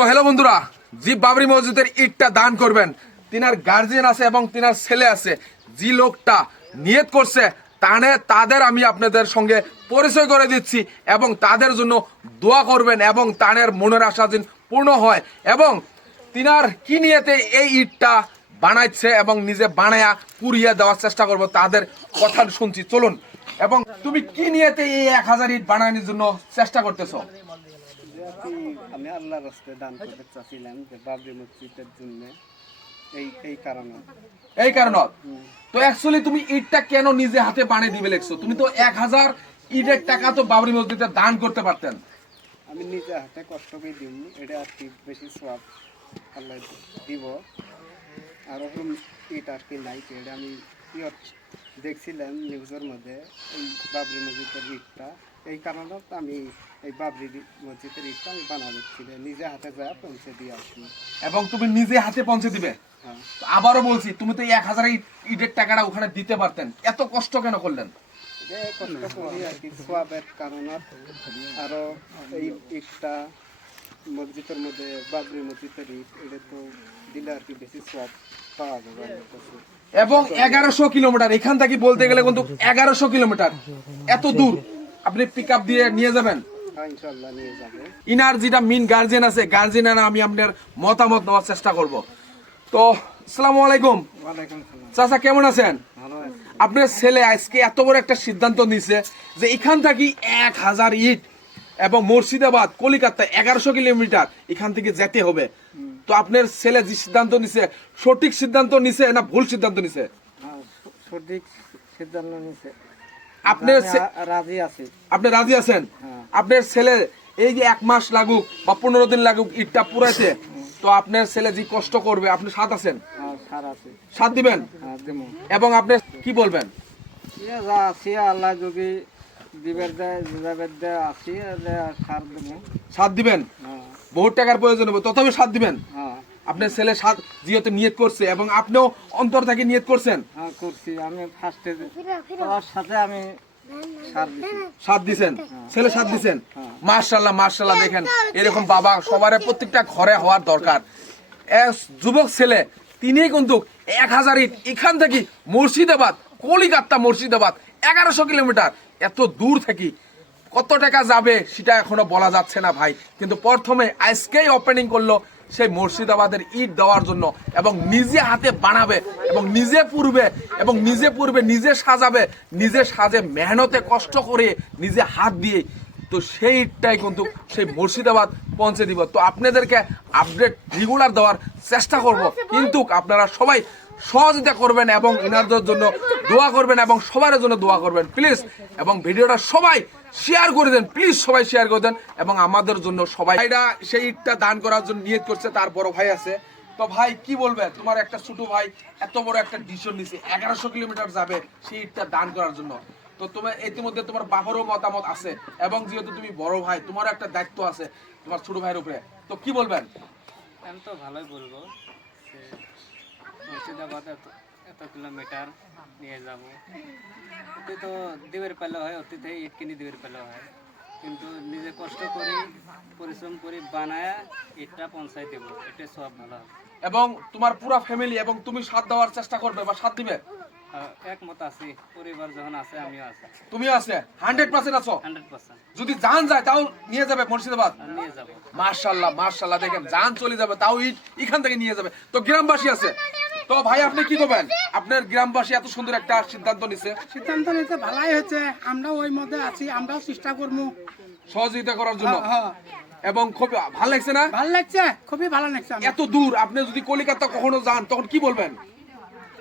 তো হ্যালো বন্ধুরা, যে বাবরি মসজিদের ইটটা দান করবেন, তিনার গার্জিয়ান আছে এবং তিনার ছেলে আছে। যে লোকটা নিয়ত করছে তাদের আমি আপনাদের সঙ্গে পরিচয় করে দিচ্ছি এবং তাদের জন্য দোয়া করবেন এবং তাদের মনের আশা যেন পূর্ণ হয়। এবং তিনার কি নিয়তে এই ইটটা বানাইছে এবং নিজে বানায়া পুড়িয়ে দেওয়ার চেষ্টা করব, তাদের কথা শুনছি। চলুন। এবং তুমি কি নিয়তে এই 1000 ইট বানানোর জন্য চেষ্টা করতেছো? আমি আল্লাহর রাস্তায় দান করতে চাচ্ছিলাম যে বাবরি মসজিদের জন্য এই কারণ তো অ্যাকচুয়ালি তুমি ইটটা কেন নিজে হাতে বানিয়ে দিবে লেখছো? তুমি তো 1000 ইটের টাকা তো বাবরি মসজিদে দান করতে পারতেন। আমি নিজে হাতে কষ্ট করে দিব, এটা আর কি বেশি সওয়াব আল্লাহ দিব। আর ওরকম ইট আর কি নাই, এটা আমি দেখছিলাম নিউজের মধ্যে এই বাবরি মসজিদের ইটটা, এই কারণে আমি এই বাবরি মসজিদের ইটটা আমি বানাবো, নিজে হাতে যা পৌঁছে দিয়ে আসি। এবং তুমি নিজে হাতে পৌঁছে দিবে? আবারও বলছি, তুমি তো 1000 ইটের টাকাটা ওখানে দিতে পারতেন, এত কষ্ট কেন করলেন? কষ্ট করি আর কি সোয়াবের কারণে। আরো এই ইটটা মসজিদের মধ্যে বাবরি মসজিদের ইট, এটা তো দিলে আর কি বেশি সোয়াব পাওয়া যাবে। এবং 1100 কিলোমিটার এখান থেকে, বলতে গেলে কিন্তু 1100 কিলোমিটার, এত দূর আপনি পিক আপ দিয়ে নিয়ে যাবেন? ইনশাআল্লাহ নিয়ে যাবে। ইনার যেটা মেইন গার্জিয়ান আছে, গার্জিয়ান আমি আপনার মতামত নেওয়ার চেষ্টা করব। তো আসসালামু আলাইকুম। ওয়ালাইকুম আসসালাম। চাচা কেমন আছেন? ভালো আছি। আপনার ছেলে আজকে এত বড় একটা সিদ্ধান্ত নিছে যে এখান থেকে 1000 ইট এবং মুর্শিদাবাদ কলিকাতা 1100 কিলোমিটার এখান থেকে যেতে হবে। তো আপনার ছেলে যে সিদ্ধান্ত নিছে, সঠিক সিদ্ধান্ত নিছে না ভুল সিদ্ধান্ত নিছে? সঠিক সিদ্ধান্ত নিছে। আপনার রাজি আছি। আপনি রাজি আছেন? আপনার ছেলে এই যে 1 মাস লাগুক বা 15 দিন লাগুক ইটটা পুরাইতে, তো আপনার ছেলে যে কষ্ট করবে, আপনি সাথ আছেন? সাথ দিবেন? এবং আপনি কি বলবেন? আল্লাহ যদি দিবের দেয় আছি, সাথ দিবেন? বহুত টাকার প্রয়োজন হবে, তথাপি সাথ দিবেন? আপনার ছেলে সাথ যেহেতু নিয়ত করছে এবং আপনিও অন্তর থেকে নিয়ত করছেন? করছি। আমি ফার্স্টে সাথে আমি সাথ দিছেন, ছেলে সাথ দিছেন। মাশাআল্লাহ মাশাআল্লাহ। দেখেন, এরকম বাবা সবার প্রত্যেকটা ঘরে হওয়ার দরকার। যুবক ছেলে তিনি কিন্তু 1000 ইট এখান থেকে মুর্শিদাবাদ কলিকাতা মুর্শিদাবাদ 1100 কিলোমিটার, এত দূর থেকে কত টাকা যাবে সেটা এখনো বলা যাচ্ছে না ভাই। কিন্তু প্রথমে আজকেই ওপেনিং করলো সেই মুর্শিদাবাদের ইট দেওয়ার জন্য, এবং নিজে হাতে বানাবে এবং নিজে পুরবে এবং নিজে সাজাবে, নিজে সাজে মেহনতে কষ্ট করে নিজে হাত দিয়ে। তো সেই ইটটাই কিন্তু সেই মুর্শিদাবাদ পৌঁছে দিব। তো আপনাদেরকে আপডেট রেগুলার দেওয়ার চেষ্টা করব, কিন্তু আপনারা সবাই সহযোগিতা করবেন এবং এনাদের জন্য দোয়া করবেন এবং সবার জন্য দোয়া করবেন প্লিজ। এবং ভিডিওটা সবাই শেয়ার করে দেন প্লিজ, সবাই শেয়ার করে দেন। এবং আমাদের জন্য সবাই সেই ইটটা দান করার জন্য নিয়ত করছে, তার বড় ভাই আছে। তো ভাই কি বলবে, তোমার একটা ছোট ভাই এত বড় একটা ডিসিশন নিছে, 1100 কিলোমিটার যাবে সেই ইটটা দান করার জন্য। তো তোমার ইতিমধ্যে তোমার বাবারও মতামত আছে এবং যেহেতু তুমি বড় ভাই, তোমারও একটা দায়িত্ব আছে তোমার ছোট ভাইয়ের উপরে। তো কি বলবেন? আমি তো ভালোই বলবো, মুর্শিদাবাদ এত কিলোমিটার নিয়ে যাব, অতি তো দিবের পেলে হয়, অতি থেকে ইট কিনে দিবের পেলে হয়, কিন্তু নিজে কষ্ট করি পরিশ্রম করি বানায় ইটটা পৌঁছাই দেব, এটা সব ভালো হবে। এবং তোমার পুরো ফ্যামিলি এবং তুমি সাথ দেওয়ার চেষ্টা করবে বা সাথ দিবে? একমত আছি, পরিবার যখন আছে আমিও আছি। তুমিও আছে? 100% আছো? 100%। যদি জান যায় তাও নিয়ে যাবে মুর্শিদাবাদ? নিয়ে যাব। মাশাআল্লাহ মাশাআল্লাহ। দেখেন, জান চলে যাবে তাও ইট এখান থেকে নিয়ে যাবে। তো গ্রামবাসী আছে, তো ভাই আপনি কি করবেন? আপনার গ্রামবাসী এত সুন্দর একটা সিদ্ধান্ত নিছে ভালোই হচ্ছে, আমরা ওই মধ্যে আছি, আমরাও চেষ্টা করবো সহযোগিতা করার জন্য। এবং খুব ভালো লাগছে না? ভালো লাগছে, খুবই ভালো লাগছে। এত দূর আপনি যদি কলিকাতা কখনো যান তখন কি বলবেন?